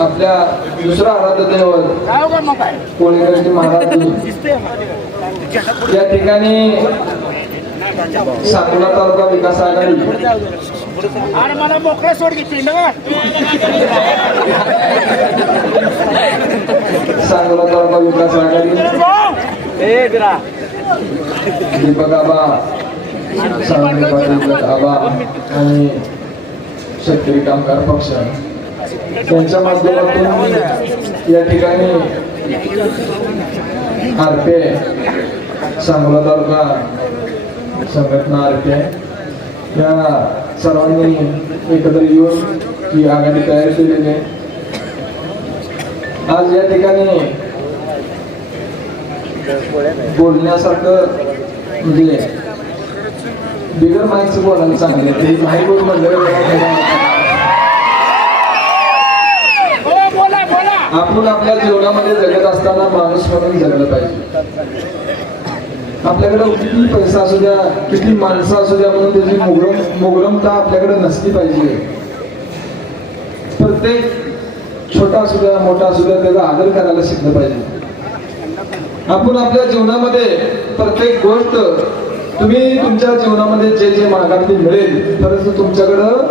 आपल्या दुसरा आराध्य दैवत कोळेकरांचे महाराज या ठिकाणी साकोला तालुका विकास आघाडी. आणि मला मोकळं सोड घेतली ना. सांगोला तालुका विकास आघाडी. दीपक आबा सांगली पाटील आबा आणि शेतकरी कामगार पक्ष. त्यांच्या माध्यमातून या ठिकाणी आरपे सांगोला तालुका संघटना आरपे या सर्वांनी एकत्र येऊन ही आघाडी तयार केलेली आज या ठिकाणी बोलण्यासारखं म्हणजे बिगर माहिती बोलायला चांगले ते बोल म्हणलं हो आपण आपल्या जीवनामध्ये जगत असताना माणूस म्हणून जगलं पाहिजे. आपल्याकडे किती पैसा असू द्या किती माणसं असू द्या म्हणून त्याची मोगरम मोगरमता आपल्याकडे नसली पाहिजे. प्रत्येक छोटा असू द्या मोठा असू द्या त्याचा आदर करायला शिकलं पाहिजे. आपण आपल्या जीवनामध्ये प्रत्येक गोष्ट तुम्ही तुमच्या जीवनामध्ये जे जे मागातली मिळेल परंतु तुमच्याकडं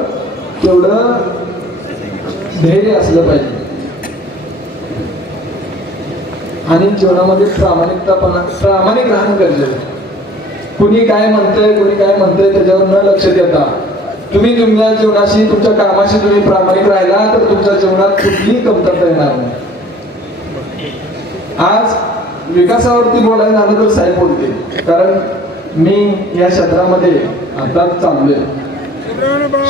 तेवढं धैर्य असलं पाहिजे. आणि जीवनामध्ये प्रामाणिकतापणा प्रामाणिक राहणं गरजेचं कुणी काय म्हणतंय कुणी काय म्हणतंय त्याच्यावर न लक्ष देता. तुम्ही तुमच्या जीवनाशी तुमच्या कामाशी तुम्ही प्रामाणिक राहिला तर तुमच्या जीवनात कुठलीही कमतरता येणार नाही. आज विकासावरती बोलायला झालं तर साहेब बोलते कारण मी या क्षेत्रामध्ये आता चाललोय.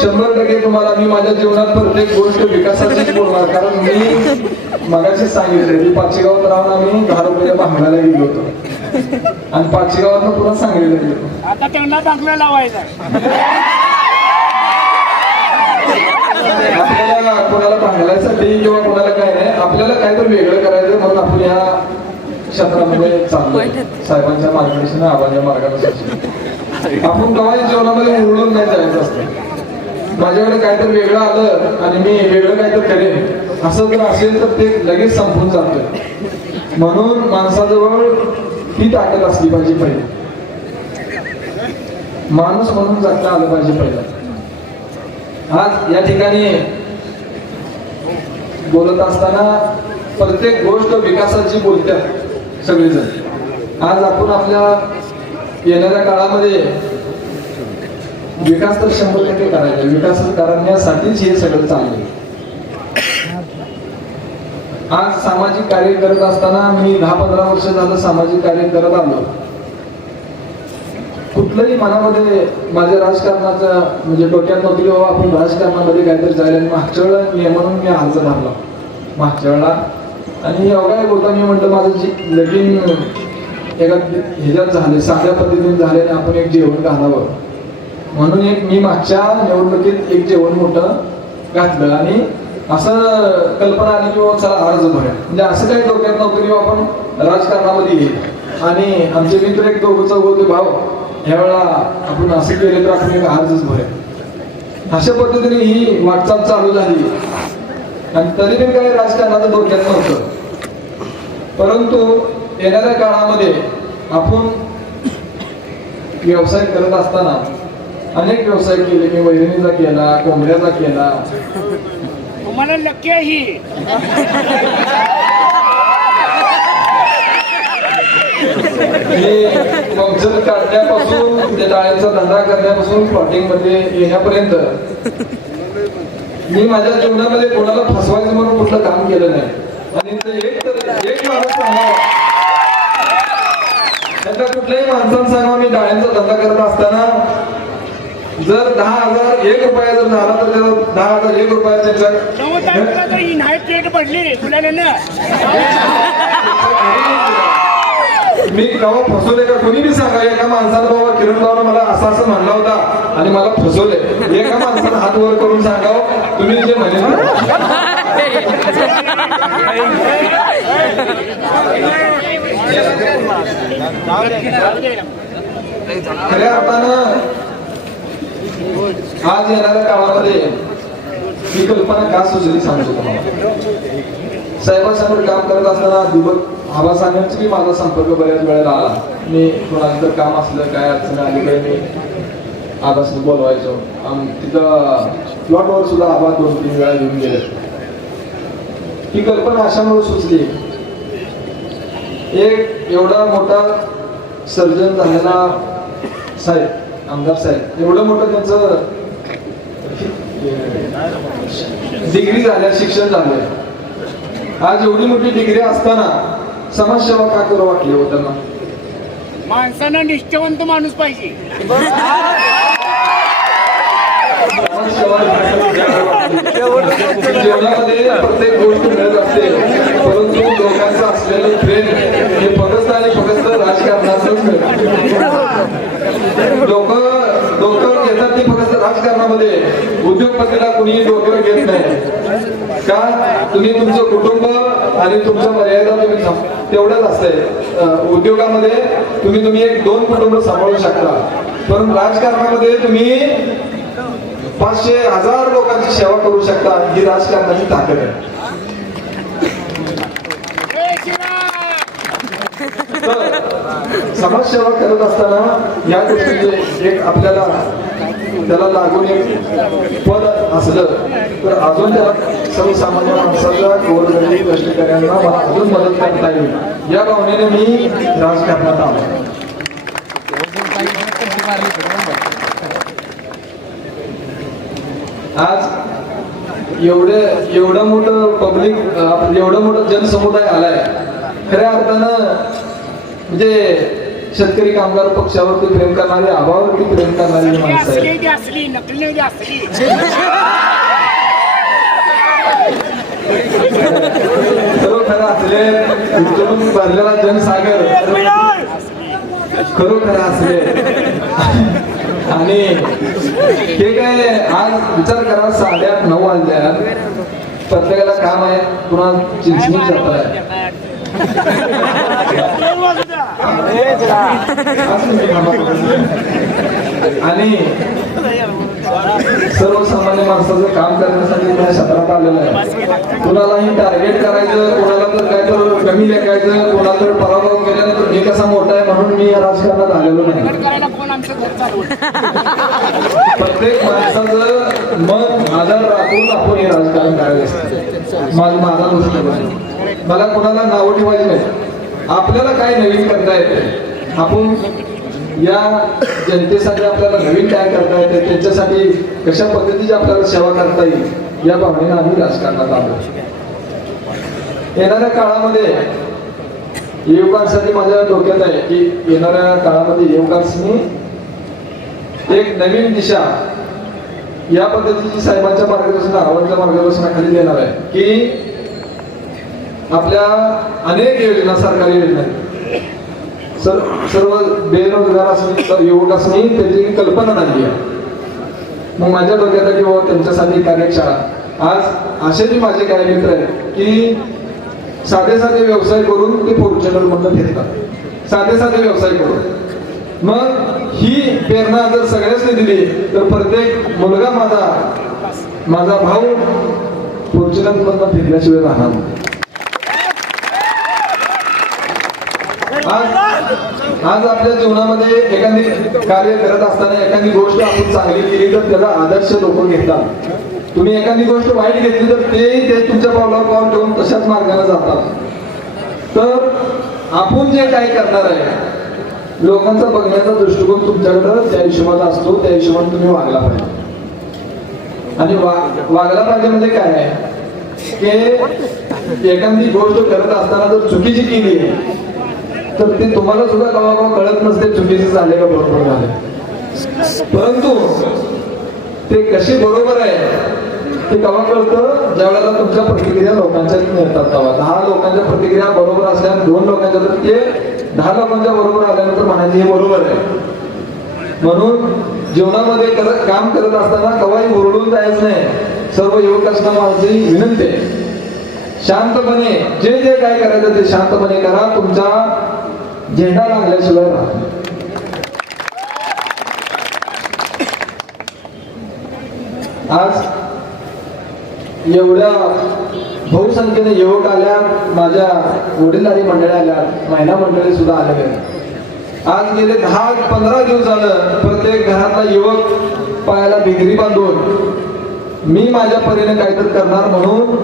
शंभर टक्के तुम्हाला मी माझ्या जीवनात प्रत्येक गोष्ट विकासाचीच बोलणार. कारण मी मगाशीच सांगितले की पाचशेगावात राहून आम्ही दहा रुपये भांगडायला गेलो होतो. आणि पाचशेगावात पुन्हा सांगलीला गेलो आता त्यांना लावायचा आपल्याला कोणाला भांगलायसाठी किंवा कोणाला काय नाही आपल्याला काहीतरी वेगळं करायचं म्हणून आपण या क्षेत्रामध्ये चाललोय. साहेबांच्या मार्गदर्शन आबांच्या मार्गदर्शन आपण केव्हाही जीवनामध्ये उरळून नाही जायचं असतं. माझ्याकडे काहीतरी वेगळं आलं आणि मी वेगळं काहीतरी करेन असं जर असेल तर ते लगेच संपून जातं. म्हणून माणसाजवळ ही ताकद असली पाहिजे पहिले. माणूस म्हणून जगता आलं पाहिजे पहिला. आज या ठिकाणी बोलत असताना प्रत्येक गोष्ट विकासाची बोलतात सगळेजण. आज आपण आपल्या येणाऱ्या काळामध्ये विकास तर शंभर टक्के करायचा विकास करण्यासाठीच हे सगळं चाललंय आज सामाजिक कार्य करत असताना मी दहा पंधरा वर्ष झालं सामाजिक कार्य करत आलो. कुठलंही मनामध्ये माझ्या राजकारणाचं म्हणजे डोक्यात नव्हती बाबा आपण राजकारणामध्ये काहीतरी जायला. मागच्या वेळेला मी म्हणून मी अर्ज भरला मागच्या वेळेला आणि योगा एक होता मी म्हटलं माझं जी लगीन एका ह्याच्यात झाले साध्या पद्धतीने झाले आणि आपण एक जेवण घालावं. म्हणून एक मी मागच्या निवडणुकीत एक जेवण मोठं घातलं आणि असं कल्पना आली की बाबा चला अर्ज भरूया म्हणजे असं काही डोक्यात नव्हतं की आपण राजकारणामध्ये येईल. आणि आमचे मित्र एक दोघं चौघ होते भाऊ यावेळा आपण असं केलं तर आपण एक अर्जच भरूया अशा पद्धतीने ही वाटचाल चालू झाली. आणि तरी पण काही राजकारणाचं डोक्यात नव्हतं. परंतु येणाऱ्या काळामध्ये आपण व्यवसाय करत असताना अनेक व्यवसाय केले मी वैरणीचा केला कोंबड्याचा केला. तुम्हाला नक्की आहे ही. काढण्यापासून ते डाळीचा धंदा करण्यापासून प्लॉटिंगमध्ये येण्यापर्यंत मी माझ्या जीवनामध्ये कोणाला फसवायचं म्हणून कुठलं काम केलं नाही. आणि एक तर एक माणूस सांगावा त्याच्या कुठल्याही माणसानं सांगावं मी डाळ्यांचा धंदा करत असताना जर दहा हजार एक रुपया जर झाला तर त्याला दहा हजार एक रुपया त्याच्या नऊ तारखेला तर नाही प्लेट पडली फुलाने मी गावा फसवले का कोणी बी सांगा? एका माणसानं बाबा किरण बाबा मला असं असं म्हणला होता आणि मला फसवले. एका माणसानं हात वर करून सांगाव तुम्ही जे म्हणे खऱ्या अर्थानं आज येणाऱ्या काळामध्ये ही कल्पना का सुचली सांगतो तुम्हाला? साहेबांसमोर काम करत असताना दिवस आबासाहेबांची की माझा संपर्क बऱ्याच वेळेला आला. मी कोणाचं तर काम असलं काय अडचण आली काही मी आबासने बोलवायचो. आणि तिथं प्लॉटवर सुद्धा आबा दोन तीन वेळा घेऊन गेले. ही कल्पना अशामुळे सुचली. एक एवढा मोठा सर्जन झालेला साहेब आमदार साहेब एवढं मोठं त्यांचं डिग्री झाल्या शिक्षण झालं. आज एवढी मोठी डिग्री असताना समाजसेवा का करू वाटली हो त्यांना माणसानं निष्ठावंत माणूस पाहिजे. जीवनामध्ये प्रत्येक गोष्ट मिळत असते. परंतु लोकांचं असलेलं प्रेम हे फक्त आणि फक्त राजकारणातच मिळतं लोक डोक्यावर घेतात ते फक्त राजकारणामध्ये. उद्योगपतीला कुणीही डोक्यावर घेत नाही. का तुम्ही तुमचं कुटुंब आणि तुमच्या मर्यादा तुम्ही तेवढंच असतंय. उद्योगामध्ये तुम्ही तुम्ही एक दोन कुटुंब सांभाळू शकता. पण राजकारणामध्ये तुम्ही पाचशे हजार लोकांची सेवा करू शकता. ही राजकारणाची ताकद आहे. समाजसेवा करत असताना या गोष्टीचे एक आपल्याला त्याला लागून एक पद असलं तर अजून त्या सर्वसामान्य माणसाच्या गोरगरीब कष्टकऱ्यांना मला अजून मदत करता येईल. या भावनेने मी राजकारणात आलो. आज एवढे एवढं मोठं पब्लिक एवढं मोठं जनसमुदाय आलाय. खऱ्या अर्थानं म्हणजे शेतकरी कामगार पक्षावरती प्रेम करणारे आभावरती प्रेम करणारी ती माणसं ती ती खरोखर असले. उचलून भरलेला जनसागर. खरोखर असले. आणि हे काय आज विचार करा साडेआठ नऊ वाजल्या प्रत्येकाला काम आहे पुन्हा चिंचणी जात आहे. आणि सर्वसामान्य माणसाचं काम करण्यासाठी त्या क्षेत्रात आलेलं आहे. कुणालाही टार्गेट करायचं कोणाला तर काय तर कमी लेखायचं कोणाला तर पराभव केल्यानंतर मी कसा मोठा आहे म्हणून मी या राजकारणात आलेलो नाही. प्रत्येक माणसाचं मन आधार राखून आपण हे राजकारण करायचं असतं. माझ- माझा दृष्टिकोन मला कोणाला नावं ठेवायची नाही आपल्याला काय नवीन करता येते आपण या जनतेसाठी आपल्याला नवीन काय करता येते त्यांच्यासाठी कशा पद्धतीची आपल्याला सेवा करता येईल या भावनेनं आम्ही राजकारणात आलो. येणाऱ्या काळामध्ये युवकांसाठी माझ्या डोक्यात आहे की येणाऱ्या काळामध्ये युवकांनी एक नवीन दिशा या पद्धतीची साहेबांच्या मार्गदर्शना आव्हानच्या मार्गदर्शनाखाली देणार आहे. की आपल्या अनेक योजना सरकारी योजना आहेत. सर सर्व बेरोजगार असणे युवक असणे त्याची कल्पना नाही आहे. मग माझ्या डोक्यात आहे की बाबा त्यांच्यासाठी कार्यशाळा. आज असे जे माझे काही मित्र आहेत की साधे साधे व्यवसाय करून ते फॉर्च्युनर मधनं फिरतात. साधे साधे व्यवसाय करून. मग ही प्रेरणा जर सगळ्याच दिली तर प्रत्येक मुलगा माझा माझा भाऊ फॉर्च्युनर मधनं फिरल्याशिवाय राहणार आज आज आपल्या जीवनामध्ये एखादी कार्य करत असताना एखादी गोष्ट आपण चांगली केली तर त्याला आदर्श लोक घेतात. तुम्ही एखादी गोष्ट वाईट घेतली तर ते ते तुमच्या पावलावर पाऊल ठेवून तशाच मार्गाने जातात. तर आपण जे काय करणार आहे लोकांचा बघण्याचा दृष्टिकोन तुमच्याकडं त्या हिशोबाचा असतो त्या हिशोबाने तुम्ही वागला पाहिजे. आणि वागला पाहिजे म्हणजे काय आहे? की एखादी गोष्ट करत असताना जर चुकीची केली आहे तर ते तुम्हाला सुद्धा कवा कवा कळत नसते चुकीचे झाले का बरोबर झाले. परंतु ते कसे बरोबर आहे ते कवा कळतं ज्या वेळेला तुमच्या प्रतिक्रिया लोकांच्या मिळतात तेव्हा. दहा लोकांच्या प्रतिक्रिया बरोबर असल्या दोन लोकांच्या तर ते दहा लोकांच्या बरोबर आल्यानंतर म्हणायचे हे बरोबर आहे. म्हणून जीवनामध्ये करत काम करत असताना कवाही ओरडून जायचं नाही. सर्व युवकांना माझी विनंती आहे. शांतपणे जे जे काय करायचं ते शांतपणे करा. तुमच्या झेंडा लागला सुलभ आज एवढ्या बहुसंख्येने युवक आल्या माझ्या वडीलधारी मंडळी आल्या महिला मंडळी सुद्धा आल्या. आज गेले दहा पंधरा दिवस झालं प्रत्येक घरातला युवक पायाला भिगरी बांधून मी माझ्या परीने काहीतरी करणार म्हणून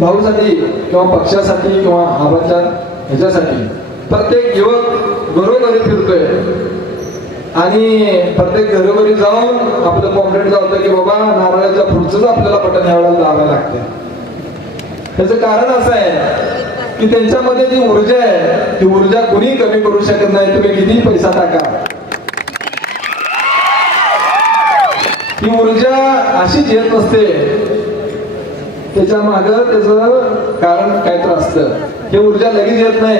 भाऊसाठी किंवा पक्षासाठी किंवा आवाच्या ह्याच्यासाठी प्रत्येक युवक घरोघरी फिरतोय. आणि प्रत्येक घरोघरी जाऊन आपलं कॉम्प्लेट जावतं की बाबा नारळाच्या पुढचंच आपल्याला बटन यावेळेला लावायला लागते त्याचं कारण असं आहे की त्यांच्यामध्ये जी ऊर्जा आहे ती ऊर्जा कोणी कमी करू शकत नाही. तुम्ही किती पैसा टाका. ती ऊर्जा अशीच येत नसते. त्याच्या माग त्याच कारण काय तर असतं. हे ऊर्जा लगेच येत नाही.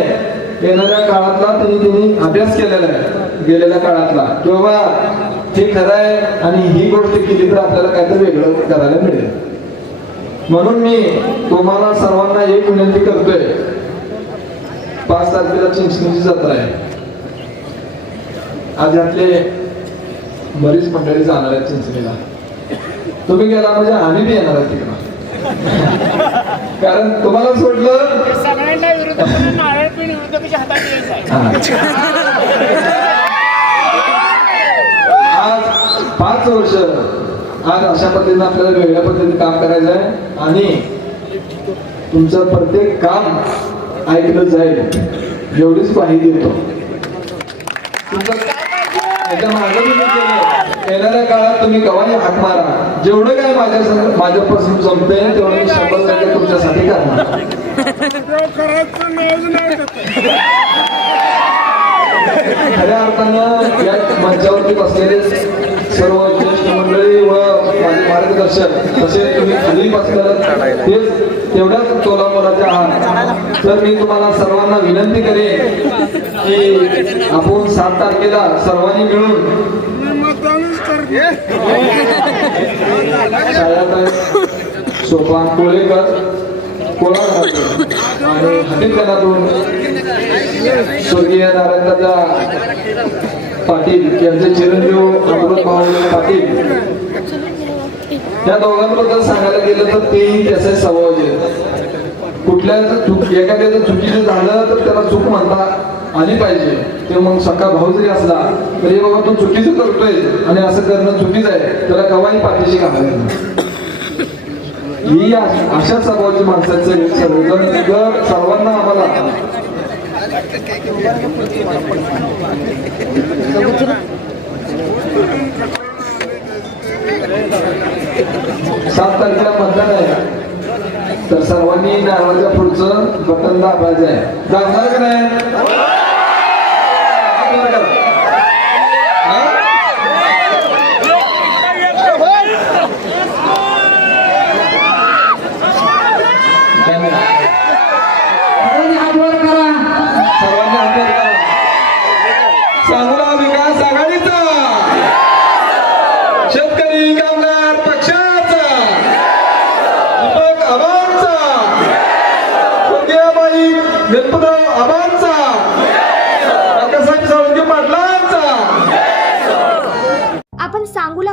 येणाऱ्या काळातला त्यांनी त्यांनी अभ्यास केलेला आहे. गेलेल्या काळातला. किंवा हे खरं आहे आणि ही गोष्ट केली तर आपल्याला काहीतरी वेगळं करायला मिळेल. म्हणून मी तुम्हाला सर्वांना एक विनंती करतोय. पाच तारखेला चिंचणीची जत्रा आहे. आज यातले बरीच मंडळी जाणार आहेत चिंचणीला. तुम्ही गेला म्हणजे आम्ही बी येणार आहे तिकडं. कारण तुम्हाला सोडलं पिण हातात द्यायचं आहे आज पाच वर्ष आज अशा पद्धतीने आपल्याला वेगळ्या पद्धतीने काम करायचं आहे आणि तुमचं प्रत्येक काम ऐकलं जाईल एवढीच माहिती देतो. तुमचं येणाऱ्या काळात तुम्ही कवाही हात मारा. जेवढं काय माझ्या माझ्यापासून जमतंय तेवढं मी शंभर टक्के तुमच्यासाठी करणार. खऱ्या अर्थानं या मंचावरती बसलेले सर्व ज्येष्ठ मंडळी व माझे मार्गदर्शक तसेच तुम्ही खाली बसलेलं तेच तेवढ्याच कोल्हापुराच्या आहात तर मी तुम्हाला सर्वांना विनंती करेन की आपण सात तारखेला सर्वांनी मिळून सोपान कोळेकर कोळाघरातून आणि हटीकणातून स्वर्गीय नारायणदादा पाटील यांचे चिरंजीव अमृत भाऊ पाटील. या दोघांबद्दल सांगायला गेलं तर तेही त्याचे स्वभाव आहेत. कुठल्या एखाद्याचं चुकीचं झालं तर त्याला चूक म्हणता आली पाहिजे. ते मग सखा भाऊ जरी असला तरी बाबा तू चुकीचं करतोय आणि असं करणं चुकीच आहे. त्याला कवाही पाठीशी घालायला ही अशा स्वभावाची माणसाचं सर्वजण जर सर्वांना आम्हाला सात तारखेला मतदान आहे. तर सर्वांनी नारळाच्या पुढचं बटन दाबायचं आहे. दाबणार का नाही हात वर करा. हा? धन्यवाद. सर्वांनी हात वर करा सांगोला विकास आघाडीचा शेतकरी कामगार पक्षाचा दीपक आबांचा कुंदियाबाई गणपतराव आबांचा काकासाहेब साळुंके पाटलांचा आपण सांगूला